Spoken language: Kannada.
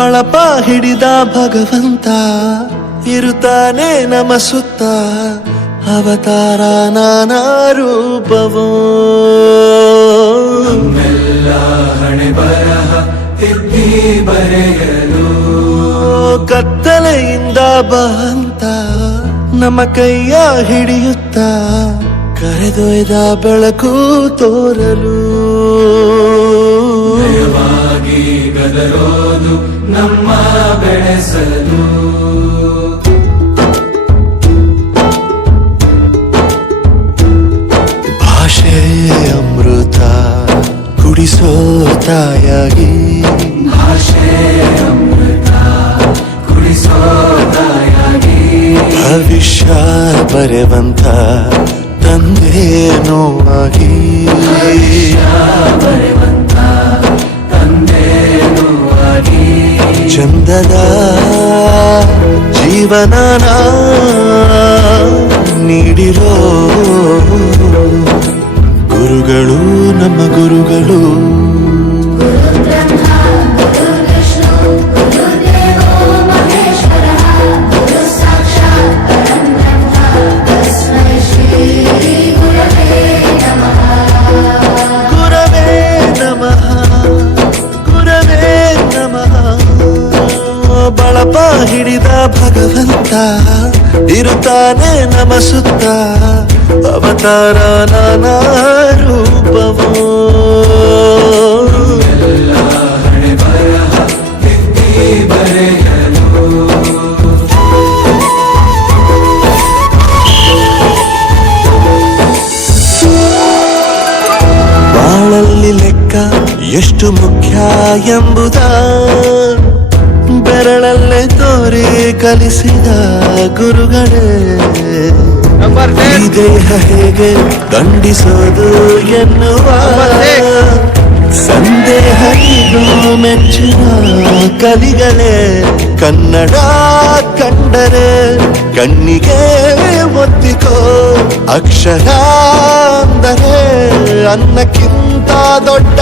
ಬಳಪ ಹಿಡಿದ ಭಗವಂತ ಇರುತ್ತಾನೆ ನಮ ಸುತ್ತ ಅವತಾರ ನಾನಾ ರೂಪವೋ ಹಣೆ ಬರಹ ತಿದ್ದಿ ಬರೆಯಲು ಕತ್ತಲೆಯಿಂದ ಬಂತ ನಮ್ಮ ಕೈಯ ಹಿಡಿಯುತ್ತ ಕರೆದೊಯ್ದ ಬೆಳಕು ತೋರಲು ನಯವಾಗಿ ಗದರೋದು ನಮ್ಮ ಬೆಳೆಸಲು ಭಾಷೆ ಅಮೃತ ಕುಡಿಸೋ ತಾಯಾಗಿ ಭಾಷೆ ಅಮೃತ ಕುಡಿಸೋ ತಾಯಾಗಿ ಭವಿಷ್ಯ ಬರೆವಂತ ತಂದೆ ನೋವಾಗಿ ಬರೆವಂತ ತಂದೇನು ಆಗಿ ಚಂದದ ಜೀವನನ ನೀಡಿರೋ ಗುರುಗಳು ನಮ್ಮ ಗುರುಗಳು ಬಳಪ ಹಿಡಿದ ಭಗವಂತ ಇರುತ್ತಾನೆ ನಮ ಸುತ್ತ ಅವತಾರ ನಾನಾ ರೂಪವೋ ಹಣೆ ಬರಹ ತಿದ್ದಿ ಬರೆಯಲು ಬಾಳಲ್ಲಿ ಲೆಕ್ಕ ಎಷ್ಟು ಮುಖ್ಯ ಎಂಬುದ ಬೆರಳಲ್ಲೇ ತೋರಿ ಕಲಿಸಿದ ಗುರುಗಳೇ ಈ ದೇಹ ಹೇಗೆ ದಂಡಿಸೋದು ಎನ್ನುವ ಸಂದೇಹ ಇದು ಮೆಚ್ಚಿನ ಕಲಿಗಳೇ ಕನ್ನಡ ಕಂಡರೆ ಕಣ್ಣಿಗೆ ಒತ್ತಿಕೋ ಅಕ್ಷರ ಅಂದರೆ ಅನ್ನಕ್ಕಿಂತ ದೊಡ್ಡ